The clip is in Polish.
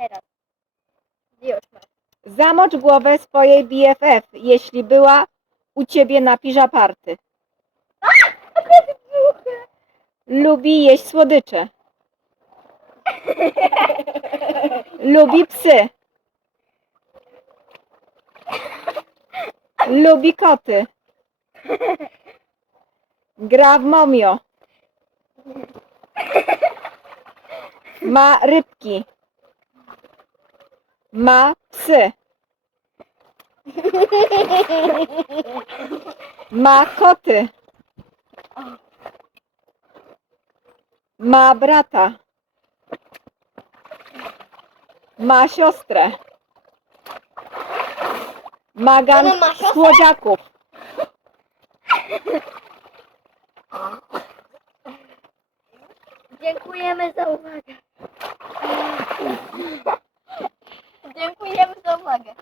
Teraz. Już mam. Zamocz głowę swojej BFF, jeśli była u ciebie na piża party. Lubi jeść słodycze. Lubi psy. Lubi koty. Gra w momio. Ma rybki. Ma psy. Ma koty. Ma brata. Ma siostrę. Ma gang słodziaków. Dziękujemy za uwagę. Dziękujemy za uwagę.